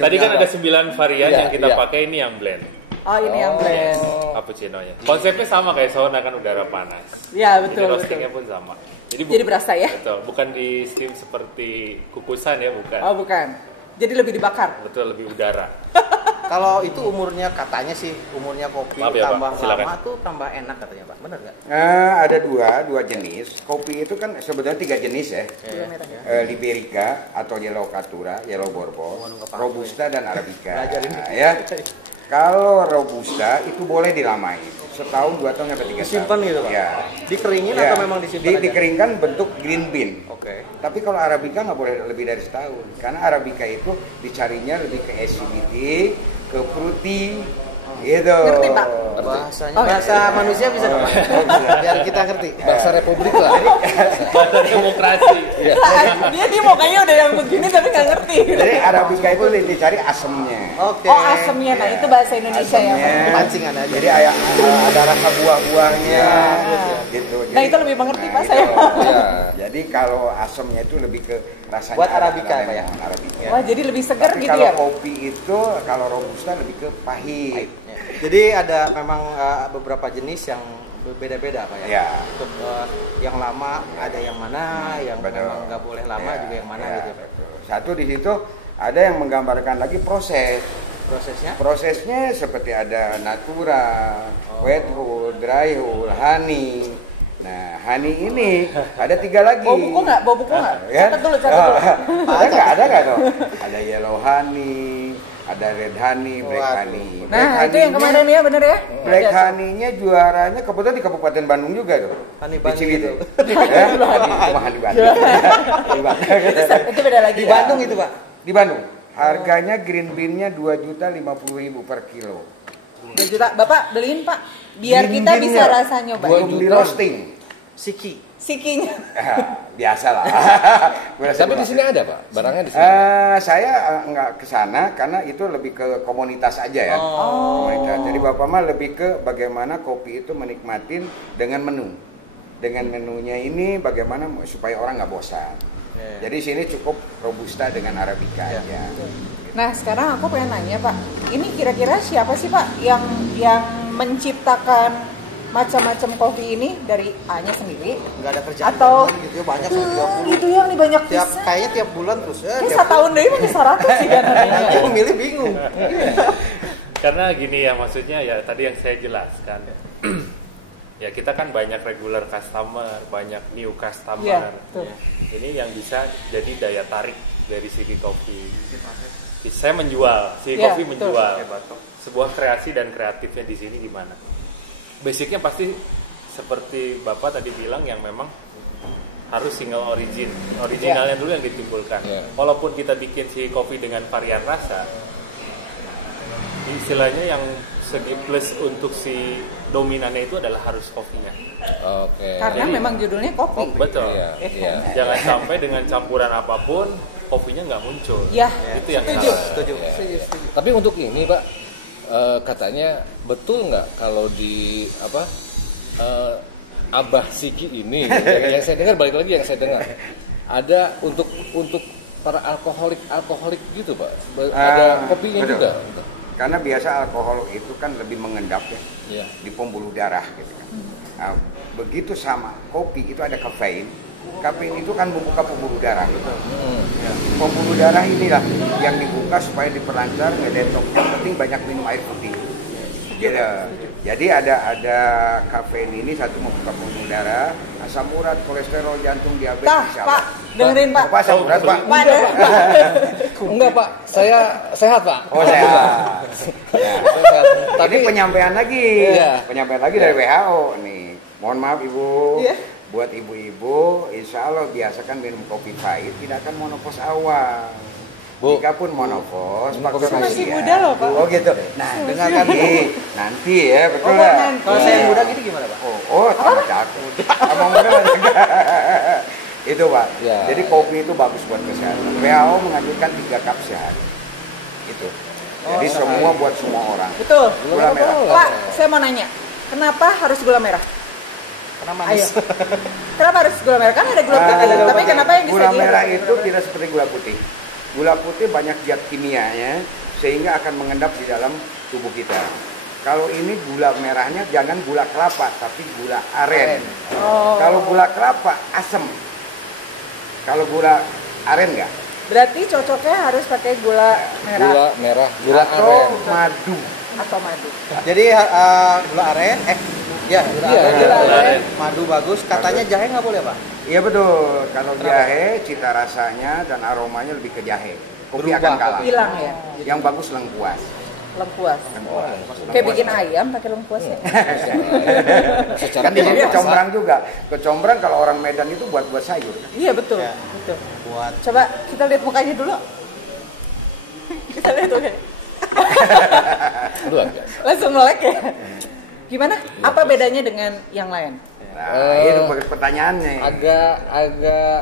Tadi kan ada 9 varian Iya, yang kita iya. pakai, ini yang blend. Oh, ini yang blend. Cappuccino-nya. Konsepnya sama kayak sauna kan udara panas. Ya, Jadi betul, roastingnya betul. pun sama. Jadi berasa ya? Betul, bukan di steam seperti kukusan ya, bukan. Oh, bukan. Jadi lebih dibakar. Betul, lebih udara. Kalau itu umurnya katanya sih umurnya kopi Maaf ya, Pak, tambah silakan. lama tuh tambah enak katanya, Pak. Benar nggak? Ada dua jenis. Kopi itu kan sebenarnya 3 jenis ya. Liberica atau Yellow Caturra, Yellow Bourbon, Robusta dan Arabica. Nah, ya. Kalau Robusta itu boleh dilamain setahun, 2 tahun sampai 3 tahun. Disimpan gitu, Pak? Ya. Dikeringin Ya. atau memang disimpan aja? Dikeringkan bentuk green bean. Oke. Tapi kalau Arabica nggak boleh lebih dari setahun, karena Arabica itu dicarinya lebih ke acidity, ke fruity, gitu. Ngerti, Pak? Bahasanya bahasa manusia bisa dong, Pak? Biar kita ngerti. Bahasa Republik lah. Bahasa demokrasi. Iya. Dia mau kayaknya udah yang begini tapi nggak ngerti. Jadi Arabica itu dicari asemnya. Oke. Oh, asemnya. Nah, itu bahasa Indonesia ya, Pak. Pancingan aja. Jadi ada rasa buah-buahnya, gitu. Nah, itu lebih mengerti, Pak, saya. Jadi kalau asemnya itu lebih ke rasanya. Buat Arabica, ada Pak, ya? Arabica. Wah, jadi lebih segar Tapi gitu kalau ya? kopi itu, kalau Robusta lebih ke pahit. Jadi ada memang beberapa jenis yang berbeda-beda, Pak ya. Ya. Untuk yang lama ada yang mana, yang Betul. memang nggak boleh lama Ya, juga yang mana ya, gitu, Pak. betul. Satu di situ ada yang menggambarkan lagi proses. Prosesnya? Prosesnya seperti ada natura, wet hull, dry hull, honey. Nah, honey ini ada 3 lagi. Bawa buku nggak? Bawa buku nggak? Ya? Catat dulu, catat dulu. Ada nggak tuh? Ada yellow honey, ada red honey, black honey. Black Nah, itu yang honey-nya- kemarin ya, bener ya? Black Ya, honey-nya juaranya kebetulan di Kabupaten Bandung juga tuh. Honey Di Bandung Ciwidey. itu. Ya? Cuma honey Bandung. Di Bandung. Itu beda lagi. Di Bandung itu, Pak. Di Bandung. Harganya green bean-nya 2.050.000 per kilo. 2 juta. Bapak beliin, Pak. Biar Green kita bean-nya bisa rasa nyobain. belum di roasting. Siki. Sikinya. Biasa lah. Tapi di sini ada Pak, barangnya di sini. Saya nggak ke sana karena itu lebih ke komunitas aja ya. Komunitas. Jadi Bapak mah lebih ke bagaimana kopi itu menikmatin dengan menu. Dengan menunya ini bagaimana supaya orang nggak bosan. Jadi sini cukup Robusta dengan Arabica aja. Nah, sekarang aku pengen nanya, Pak. Ini kira-kira siapa sih, Pak, yang menciptakan macam-macam kopi ini dari A-nya sendiri? Nggak ada kerjaan Atau gitu ya, banyak sih 30. itu yang nih banyak Tiap pisan. kayaknya tiap bulan terus ya. Ini setahun deh mah 100 sih kan. Aku milih bingung. Karena gini ya, maksudnya ya tadi yang saya jelaskan. Ya kita kan banyak regular customer, banyak new customer. Iya, betul. Ini yang bisa jadi daya tarik dari Siki Coffee. Saya menjual, Siki Iya, Coffee betul. menjual sebuah kreasi dan kreatifnya di sini di mana. Basicnya pasti seperti Bapak tadi bilang yang memang harus single origin, originalnya dulu yang ditimbulkan. Yeah. Walaupun kita bikin Siki Coffee dengan varian rasa, istilahnya yang segi plus untuk si dominannya itu adalah harus kopinya. Oke. Karena Jadi, memang judulnya kopi. Betul. Iya. Jangan sampai dengan campuran apapun kopinya nggak muncul. Ya. Itu yang Setuju. salah. Setuju. Tapi untuk ini Pak, katanya betul nggak kalau di Abah Siki ini yang saya dengar, balik lagi yang saya dengar, ada untuk para alkoholik gitu Pak, ada kopinya betul. juga. Karena biasa alkohol itu kan lebih mengendap ya, Iya. di pembuluh darah gitu kan. Nah, begitu sama kopi itu ada kafein. Kafein itu kan membuka pembuluh darah. Ya, pembuluh darah inilah yang dibuka supaya diperlancar, ngedetox. Yang penting banyak minum air putih. Gitu. Jadi ada kafein ini satu membuka pembuluh darah, asam urat, kolesterol, jantung, diabetes. Pak, dengerin Pak. Apa asam urat Pak? Enggak Pak, saya sehat Pak. Oh sehat. Ya. Tapi Tapi penyampaian lagi, Iya. dari WHO nih. Mohon maaf Ibu, Iya. buat ibu-ibu, insya Allah biasakan minum kopi pahit, tidak akan monopos awal. Bu. Jika pun monopos, Kopi faktor masih usia. muda loh, Pak. Oh gitu. Nah, dengarkan nih, nanti ya, betul lah. Kalau saya yang muda gitu gimana Pak? Sama cakep. Abang muda masih itu Pak. Ya. Jadi kopi itu bagus buat kesehatan. WHO menganjurkan 3 cup sehari. Itu. Jadi semua buat semua orang. Betul. Gula merah. Pak, saya mau nanya, kenapa harus gula merah? Karena manis. Ayo. Kenapa harus gula merah? Kan ada gula putih. Tapi kenapa yang gula disajikan? merah itu tidak seperti gula putih. Gula putih banyak zat kimianya sehingga akan mengendap di dalam tubuh kita. Kalau ini gula merahnya jangan gula kelapa tapi gula aren. Oh. Kalau gula kelapa asam. Kalau gula aren enggak? Berarti cocoknya harus pakai gula merah gula merah, gula Atau aren. madu. atau madu. Jadi gula aren, gula Iya, aren, gula aren. madu bagus. Katanya jahe nggak boleh Pak? Iya betul. Kalau jahe cita rasanya dan aromanya lebih ke jahe. Kopi Berubah. akan kalah. Hilang ya, Yang bagus lengkuas. lengkuas. Lengkuas. Kayak bikin ayam pakai lengkuas ya. Secara Kan di sini tidak kecombrang juga. Kecombrang kalau orang Medan itu buat sayur. Iya betul, Ya. betul. Buat Coba kita lihat mukanya dulu. Kita lihat oke. Luar biasa. Langsung melek ya. Gimana? Apa bedanya dengan yang lain? Nah, itu pertanyaannya. Agak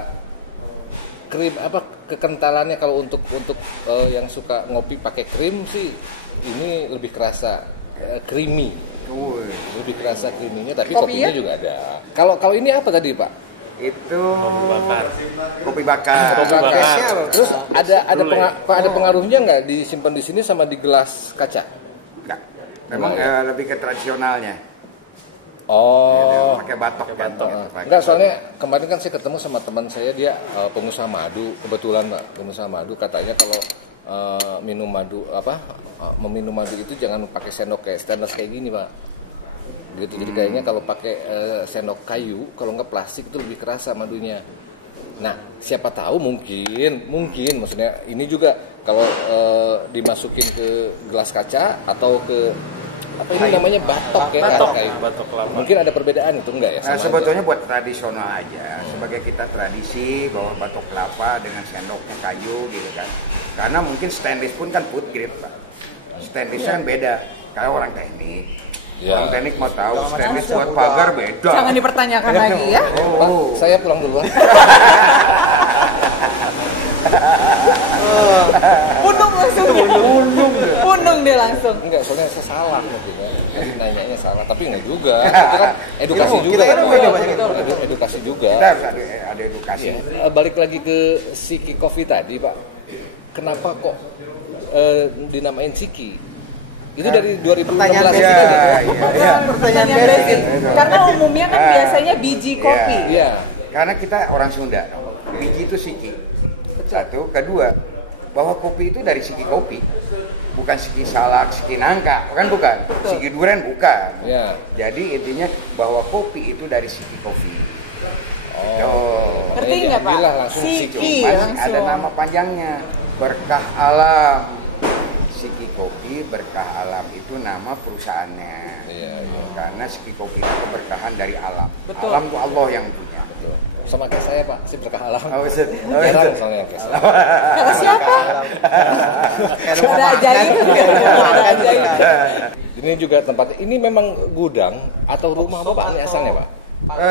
krim kekentalannya kalau untuk yang suka ngopi pakai krim sih ini lebih kerasa creamy. Lebih kerasa creaminya tapi Kopinya? kopinya juga ada. Kalau ini apa tadi Pak? Itu bakar. kopi bakar. Kopi bakar. Spesial. Terus ada pengaruhnya nggak disimpan di sini sama di gelas kaca? Enggak. Memang lebih ke tradisionalnya. Oh. Pakai batok kan. Enggak, soalnya kemarin kan saya ketemu sama teman saya, dia pengusaha madu, kebetulan Pak, pengusaha madu, katanya kalau meminum madu itu jangan pakai sendok kayak stainless kayak gini Pak. Gitu. Jadi kayaknya kalau pakai sendok kayu, kalau nggak plastik itu lebih kerasa madunya. Nah, siapa tahu mungkin maksudnya ini juga kalau dimasukin ke gelas kaca atau ke apa ini namanya batok ya, kayu. Batok kelapa. Mungkin ada perbedaan itu enggak ya? Nah, Sama sebetulnya buat tradisional aja, sebagai kita tradisi bahwa batok kelapa dengan sendoknya kayu gitu kan. Karena mungkin stainless pun kan food grade Pak. Stainless kan beda. Kalau orang teknik, Ya. orang teknik mau tahu stainless buat pagar beda. Jangan dipertanyakan lagi ya. Pak, saya pulang duluan. Pundung langsung. Pundung dia langsung. Enggak, soalnya saya salah mungkin ya. Jadi nanyanya salah, tapi enggak juga. Itu kan edukasi juga. kita ilmu, Edukasi juga. Kita harus ada edukasi. Ya, balik lagi ke Siki Coffee tadi, Pak. Kenapa kok dinamain Siki? Itu dari 2016 pertanyaan itu. Iya. Pertanyaan basic. Karena umumnya kan biasanya biji kopi. Iya. Karena kita orang Sunda, biji itu siki. Satu, kedua, bahwa kopi itu dari siki kopi, bukan siki salak, siki nangka, bukan. Siki durian bukan. Ya. Jadi intinya bahwa kopi itu dari siki kopi. Ngerti nggak Pak? Diambillah langsung Siki Masih langsung. ada nama panjangnya, berkah alam. Siki Kopi Berkah Alam itu nama perusahaannya. Iya. Karena Siki Kopi itu keberkahan dari alam. Betul. Alam itu Allah yang punya. Betul. sama kayak saya Pak, saya berkah alam. Jarang soalnya kayak saya. Kata siapa? Ada ajaib. Ini juga tempatnya, ini memang gudang atau rumah Bapak ini asalnya Pak?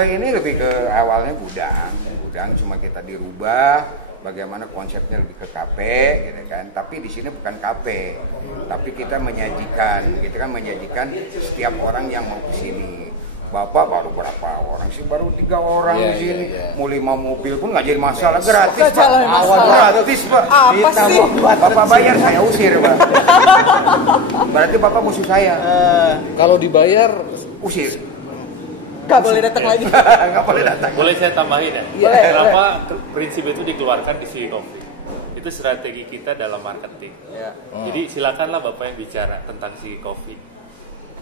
Ini lebih ke awalnya gudang cuma kita dirubah bagaimana konsepnya lebih ke kafe gitu kan. Tapi di sini bukan kafe, tapi kita menyajikan setiap orang yang mau ke sini. Bapak baru berapa orang sih? Baru 3 orang di sini. Mau 5 mobil pun nggak jadi masalah, gratis Pak. Gratis Pak. Apa sih? Bapak bayar saya usir Pak. Berarti Bapak musuh saya. Kalau dibayar Usir. Gak boleh datang lagi. Nggak boleh datang. Boleh saya tambahin ya? Boleh. Kenapa prinsip itu dikeluarkan di Siki Coffee? Itu strategi kita dalam marketing. Jadi silakanlah Bapak yang bicara tentang Siki Coffee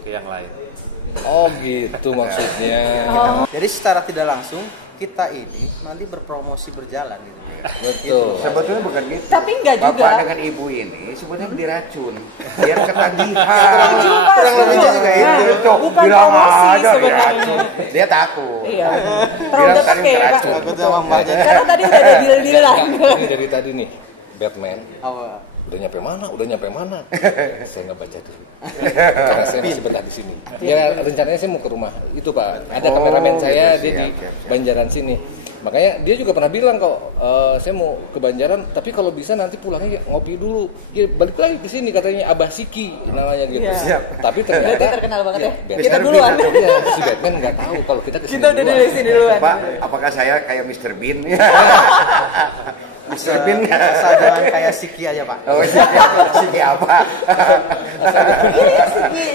ke yang lain. Oh gitu maksudnya. Jadi secara tidak langsung kita ini nanti berpromosi berjalan gitu. Betul. Sebetulnya bukan gitu. Tapi enggak juga. Bapak dengan ibu ini sebetulnya diracun biar ketagihan. Kurang lebihnya juga itu. Bukan bilang promosi aja sebenarnya. diracun. Dia takut. Iya. Terlalu Bilang udah tadi pakai ya Pak. diracun. Aku tuh sama Mbak jadi. Karena tadi udah ada deal-dealan. Ini dari tadi nih, Batman. Apa? Udah nyampe mana? Saya nggak baca dulu. Karena saya masih betah di sini. Ya rencananya saya mau ke rumah itu Pak. Ada kameramen saya gitu, dia di siap. Banjaran sini. Makanya dia juga pernah bilang kok saya mau ke Banjaran, tapi kalau bisa nanti pulangnya ngopi dulu. Dia balik lagi ke sini katanya Abah Siki namanya gitu. Iya. Tapi ternyata Berarti terkenal banget ya. Batman- Kita duluan. Iya, si Batman nggak tahu kalau kita kesini Kita udah dari sini duluan. Pak, apakah saya kayak Mr. Bean? Mr. Bean Jangan kayak Siki aja Pak. Oh, Siki apa?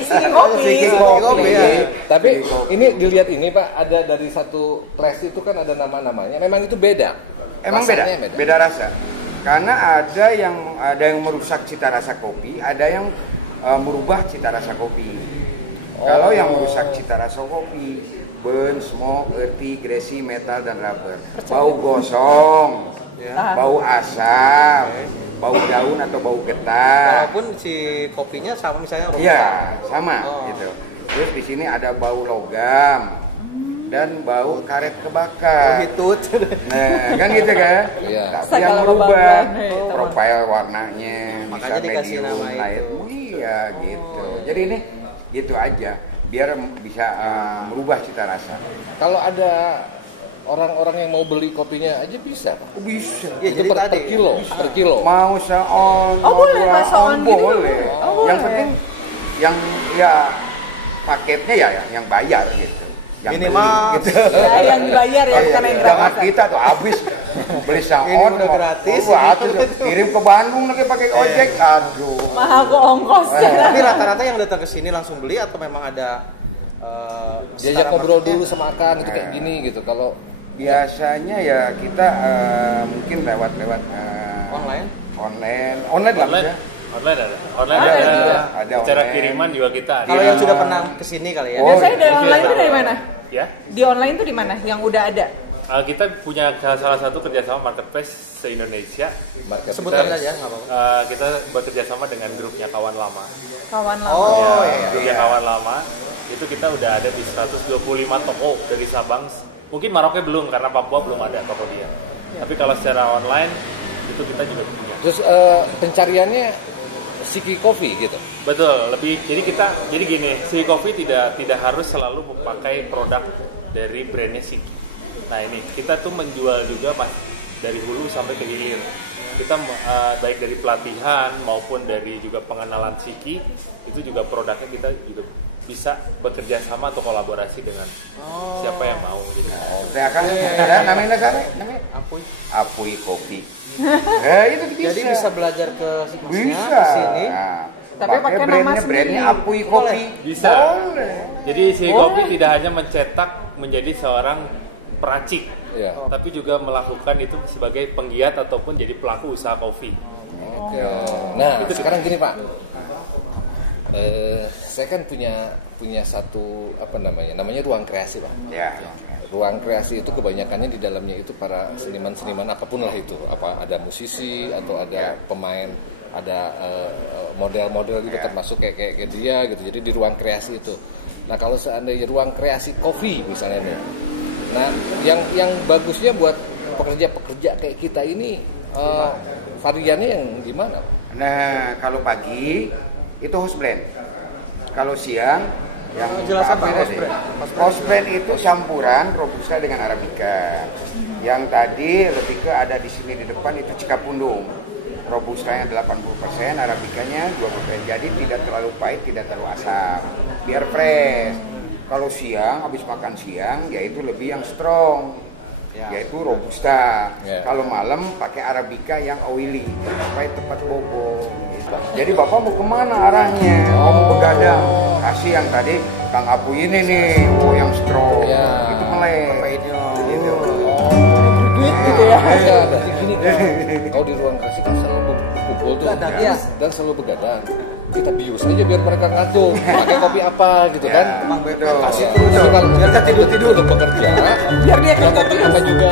Siki kopi. Siki kopi. ya. Tapi ini dilihat ini Pak, ada dari satu press itu kan ada nama-namanya. Memang itu beda. Emang Rasanya beda rasa. Karena ada yang merusak cita rasa kopi, ada yang merubah cita rasa kopi. Kalau yang merusak cita rasa kopi, burn, smoke, earthy, greasy, metal dan rubber. Bau gosong, bau asam, bau daun atau bau getah. Walaupun si kopinya sama misalnya Iya, sama gitu. Terus di sini ada bau logam dan bau karet kebakar. hitut. Nah, kan gitu kan? Iya. Tapi yang merubah Bambang. profil warnanya, Makanya bisa dikasih medium, nama light. itu. Iya, gitu. Jadi ini gitu aja, biar bisa merubah cita rasa. Kalau ada orang-orang yang mau beli kopinya aja bisa Pak. Bisa. Ya, Itu jadi per tadi kilo. Mau seon, Oh, boleh, dua Mas, seon gitu boleh. juga. Oh, Yang boleh. penting yang ya paketnya ya yang bayar gitu. Yang Minimal. beli, gitu. Ya, yang dibayar ya, bukan yang Jangan gratis. kita tuh habis beli Ini saon udah gratis. kirim ke Bandung lagi pakai ojek. Aduh. Mahal kok ongkosnya. Tapi rata-rata yang datang ke sini langsung beli atau memang ada Diajak secara ngobrol marketnya? dulu sama Akan itu kayak gini gitu. Kalau Biasanya ya kita mungkin lewat Online? online lah bisa. Online ada. Online Ada, ada. ada Secara online. kiriman juga kita ada. Kalau yang sudah pernah kesini kali ya? Oh, Biasanya dari iya. online itu dari mana? Ya. Di online itu di mana? Yang udah ada. Kita punya salah satu kerjasama marketplace se-Indonesia. Sebutkan saja, nggak apa-apa. Kita bekerja sama dengan grupnya Kawan Lama. Kawan lama. Oh, Ya, iya. grupnya Kawan Lama itu kita udah ada di 125 toko dari Sabang. Mungkin Maroke belum karena Papua belum ada toko dia. Tapi kalau secara online itu kita juga punya. terus pencariannya Siki Coffee gitu. Betul, jadi gini, Siki Coffee tidak harus selalu memakai produk dari brandnya Siki. Nah ini kita tuh menjual juga mas dari hulu sampai ke hilir. Kita baik dari pelatihan maupun dari juga pengenalan Siki itu juga produknya kita juga bisa bekerja sama atau kolaborasi dengan siapa yang mau. Jadi, Saya akan ada namanya namanya Apuy Kopi. Itu bisa. Jadi bisa belajar ke masnya Bisa. ke sini. Nah, Tapi pakai nama sendiri. brandnya Apuy Kopi. bisa. Boleh. Jadi Siki Coffee tidak hanya mencetak menjadi seorang peracik, Iya. tapi juga melakukan itu sebagai penggiat ataupun jadi pelaku usaha kopi. Nah, sekarang gini Pak. Saya kan punya satu namanya ruang kreasi Pak. Ya. Ruang kreasi itu kebanyakannya di dalamnya itu para seniman-seniman apapun lah itu, ada musisi atau ada pemain, ada model-model gitu termasuk kayak dia gitu. Jadi di ruang kreasi itu. Nah, kalau seandainya ruang kreasi kopi misalnya nih. Nah, yang bagusnya buat pekerja kayak kita ini variannya yang gimana? Nah, kalau pagi itu house blend. Kalau siang yang Jelasan Pak, house blend itu campuran robusta dengan arabica. Yang tadi lebih ke ada di sini di depan itu Cikapundung. Robustanya 80%, arabicanya 20%. Jadi tidak terlalu pahit, tidak terlalu asam. Biar fresh. Kalau siang, habis makan siang, yaitu lebih yang strong, yaitu robusta. Kalau malam pakai arabica yang oily, supaya tepat bobo. Gitu. Jadi bapak mau kemana arahnya? Mau begadang? Kasih yang tadi Kang Apu ini nih, yang strong, itu melek. Gitu. Duit gitu ya. Berarti gini kan, kalau di ruang kasih kan selalu kumpul tuh, dan selalu begadang. Kita bius aja biar mereka ngaco pakai kopi apa gitu kan. Betul. Kasih terus biar tidur untuk bekerja, Biar dia kopi apa juga.